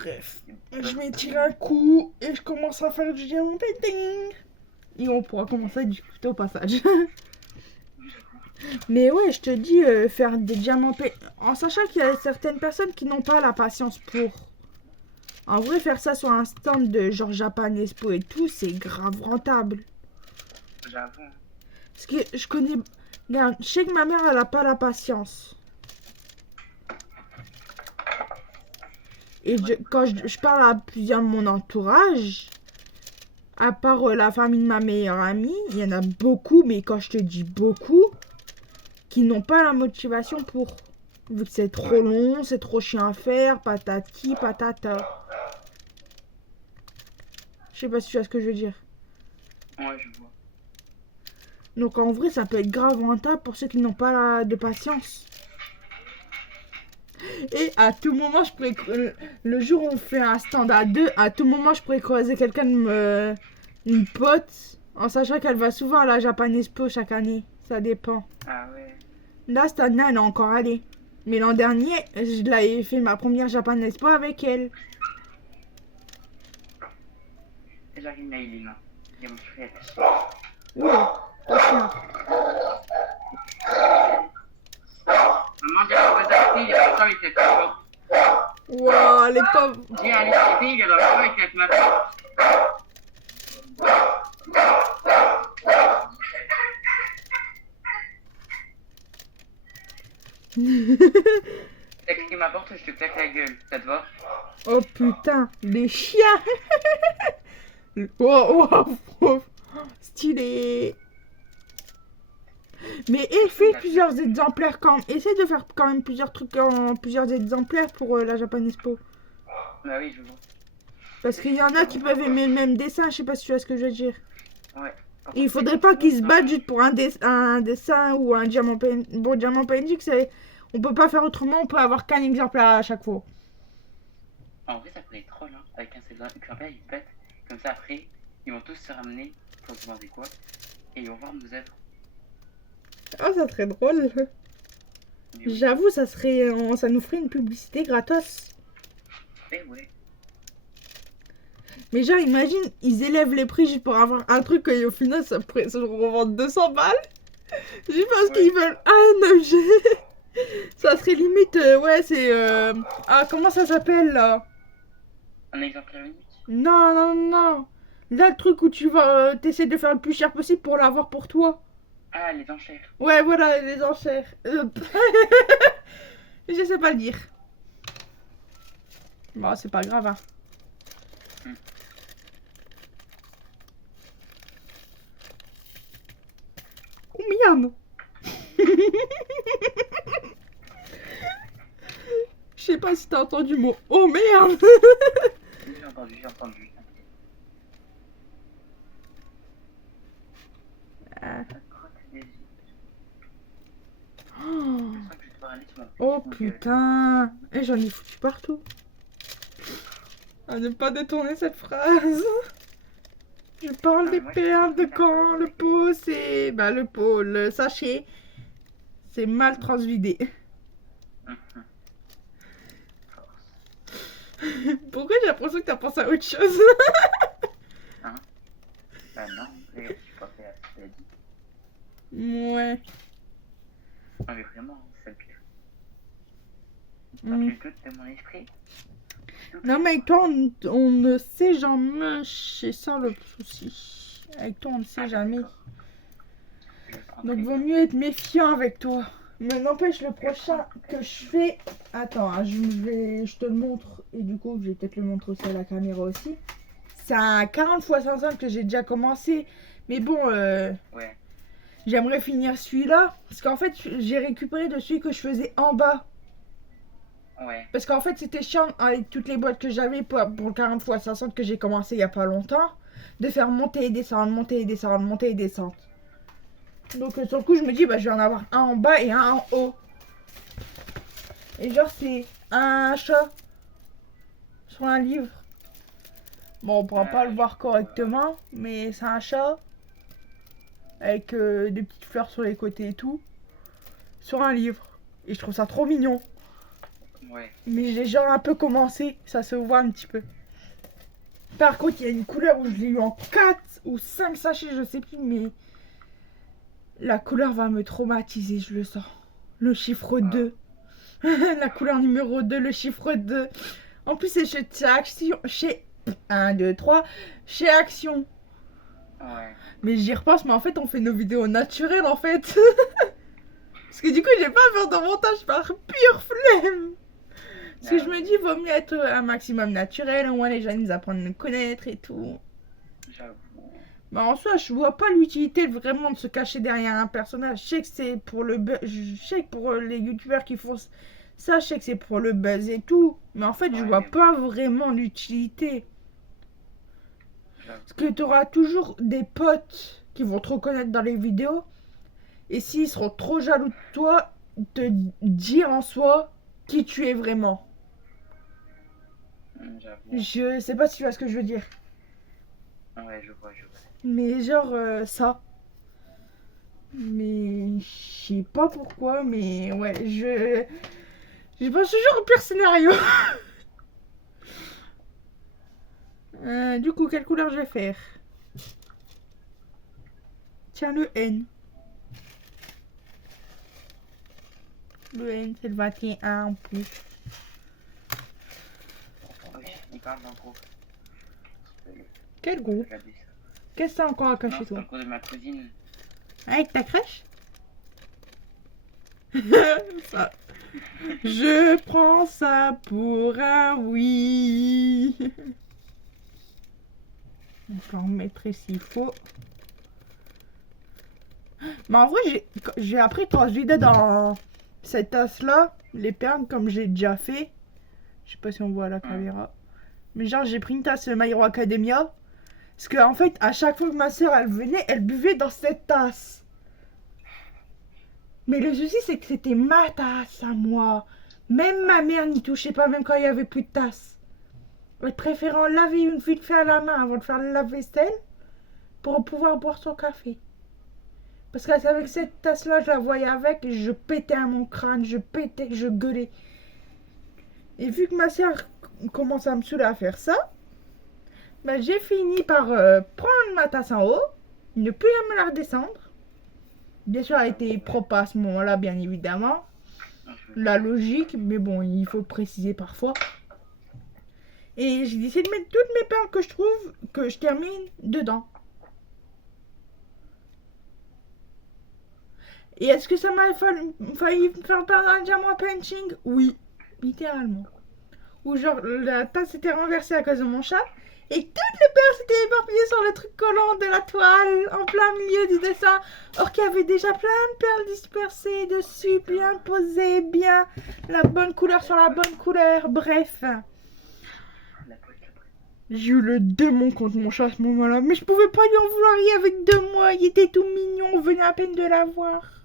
Bref, je vais tirer un coup et je commence à faire du diamant painting. Et on pourra commencer à discuter au passage. Mais ouais, je te dis, faire des diamants painting, en sachant qu'il y a certaines personnes qui n'ont pas la patience pour. En vrai, faire ça sur un stand de genre Japan Expo et tout, c'est grave rentable. J'avoue. Parce que je connais. Regarde, je sais que ma mère, elle a pas la patience. Et quand je parle à plusieurs de mon entourage, à part la famille de ma meilleure amie, il y en a beaucoup, mais quand je te dis beaucoup, qui n'ont pas la motivation pour. Vu que c'est trop long, c'est trop chiant à faire, patati, patata. Je sais pas si tu vois ce que je veux dire. Ouais, je vois. Donc en vrai, ça peut être grave rentable pour ceux qui n'ont pas de patience. Et à tout moment, je pourrais. Le jour où on fait un stand à deux, à tout moment, je pourrais croiser quelqu'un de une pote, en sachant qu'elle va souvent à la Japan Expo chaque année. Ça dépend. Ah ouais. Là, cette année, elle est encore allée. Mais l'an dernier, je l'avais fait ma première Japan Expo avec elle. Et j'arrive Maïline. Il y a mon frère. Ouais, attention. Maman, j'ai pas besoin il y a pas avec cette porte. Wow, elle est pas. J'ai allé chercher, il y a dans le avec cette matin. T'as cliqué ma porte, je te claque la gueule. Ça te va? Oh putain, les chiens. Wow, wow, wow. Stylé. Mais fais plusieurs exemplaires quand même. Essaye de faire quand même plusieurs trucs en plusieurs exemplaires pour la Japan Expo. Bah oui, je vois. Parce qu'il y en a qui peuvent aimer le même dessin, je sais pas si tu vois ce que je veux dire. Ouais. Et il faudrait pas qu'ils se battent juste pour un dessin ou un diamant painting. Bon, diamant painting, c'est. On peut pas faire autrement, on peut avoir qu'un exemplaire à chaque fois. En vrai, ça pourrait être troll, hein. Avec un seul exemplaire, ils pètent. Comme ça, après, ils vont tous se ramener pour se demander quoi. Et ils vont voir nos œuvres. Ah, ça serait drôle. Mais oui. J'avoue, ça serait. Ça nous ferait une publicité gratos. Eh ouais. Mais genre, imagine, ils élèvent les prix juste pour avoir un truc et au final, ça pourrait se revendre 200 balles. Juste parce qu'ils veulent un objet. Ça serait limite, ouais, c'est. Ah, comment ça s'appelle là? Un exemplaire unique. Non, non, non. Là, le truc où tu vas. T'essaies de faire le plus cher possible pour l'avoir pour toi. Ah, les enchères. Ouais, voilà, les enchères. Je sais pas le dire. Bon, c'est pas grave, hein. Oh merde. Je sais pas si t'as entendu le mot. Oh merde. J'ai entendu, j'ai entendu. Oh putain. Et j'en ai foutu partout. À ne pas détourner cette phrase. Je parle des perles de quand le pot c'est. Bah le pot, le sachet. C'est mal transvidé. Pourquoi j'ai l'impression que t'as pensé à autre chose? Hein? Bah non, je suis pas fait à ce que t'as dit. Ouais. Non mais vraiment, c'est le pire. Tu doutes de mon esprit? Non mais avec toi on ne sait jamais. C'est ça le souci. Avec toi on ne sait jamais. Donc vaut mieux être méfiant avec toi. Mais n'empêche le prochain que je fais. Attends, hein, je te le montre. Et du coup je vais peut-être le montrer aussi à la caméra aussi. C'est un 40 x 500 que j'ai déjà commencé. Mais bon, Ouais. j'aimerais finir celui-là. Parce qu'en fait j'ai récupéré de celui que je faisais en bas. Ouais. Parce qu'en fait c'était chiant avec toutes les boîtes que j'avais pour le 40 x 500 que j'ai commencé il y a pas longtemps. De faire monter et descendre, monter et descendre, monter et descendre. Donc sur le coup je me dis bah je vais en avoir un en bas et un en haut. Et genre c'est un chat sur un livre. Bon on pourra pas le voir correctement, mais c'est un chat avec des petites fleurs sur les côtés et tout. Sur un livre. Et je trouve ça trop mignon. Ouais. Mais j'ai genre un peu commencé, ça se voit un petit peu. Par contre, il y a une couleur où je l'ai eu en 4 ou 5 sachets, je sais plus, mais la couleur va me traumatiser, je le sens. Le chiffre 2. La couleur numéro 2, le chiffre 2. En plus, c'est chez Action. Chez 1, 2, 3. Chez Action. Ouais. Mais j'y repense, mais en fait, on fait nos vidéos naturelles en fait. Parce que du coup, j'ai pas peur de montage par pure flemme. Parce que je me dis, vaut mieux être un maximum naturel. Au moins, les gens nous apprennent à nous connaître et tout. J'avoue. Bah, en soi, je vois pas l'utilité vraiment de se cacher derrière un personnage. Je sais que c'est pour le buzz. Je sais que pour les youtubeurs qui font ça, je sais que c'est pour le buzz et tout. Mais en fait, je vois pas vraiment l'utilité. Parce que tu auras toujours des potes qui vont te reconnaître dans les vidéos. Et s'ils seront trop jaloux de toi, te dire en soi qui tu es vraiment. J'avoue. Je sais pas si tu vois ce que je veux dire. Ouais, je vois. Mais genre ça. Mais je sais pas pourquoi, mais ouais, je pense toujours au pire scénario. Du coup, quelle couleur je vais faire? Tiens, le N. Le N, c'est le 21 en plus. Oui, il parle d'un groupe. Quel groupe? Regardez ça. Qu'est-ce que t'as encore à Non, cacher, c'est toi? le cours de ma cousine. Avec ta crèche? Ça. Je prends ça pour un oui. On peut en mettre s'il faut. Mais en vrai, j'ai appris transvider dans cette tasse-là, les perles, comme j'ai déjà fait. Je sais pas si on voit à la caméra. Mais genre, j'ai pris une tasse My Hero Academia. Parce que en fait, à chaque fois que ma soeur elle venait, elle buvait dans cette tasse. Mais le souci, c'est que c'était ma tasse à moi. Même ma mère n'y touchait pas, même quand il y avait plus de tasse. Elle préférait en laver une vite fait à la main avant de faire le lave-vaisselle pour pouvoir boire son café. Parce qu'avec cette tasse-là, je la voyais avec et je pétais à mon crâne, je pétais, je gueulais. Et vu que ma soeur commence à me saouler à faire ça, bah, j'ai fini par prendre ma tasse en haut, ne plus jamais la redescendre. Bien sûr, elle était propre à ce moment-là, bien évidemment. La logique, mais bon, il faut préciser parfois. Et j'ai décidé de mettre toutes mes perles que je trouve, que je termine dedans. Et est-ce que ça m'a failli me faire perdre un diamant painting? Oui, littéralement. Ou genre la tasse s'était renversée à cause de mon chat et toutes les perles s'étaient éparpillées sur le truc collant de la toile en plein milieu du dessin. Or qu'il y avait déjà plein de perles dispersées dessus, bien posées, bien la bonne couleur sur la bonne couleur. Bref. J'ai eu le démon contre mon chat à ce moment-là, mais je pouvais pas lui en vouloir, il y avait 2 mois, il était tout mignon, on venait à peine de l'avoir.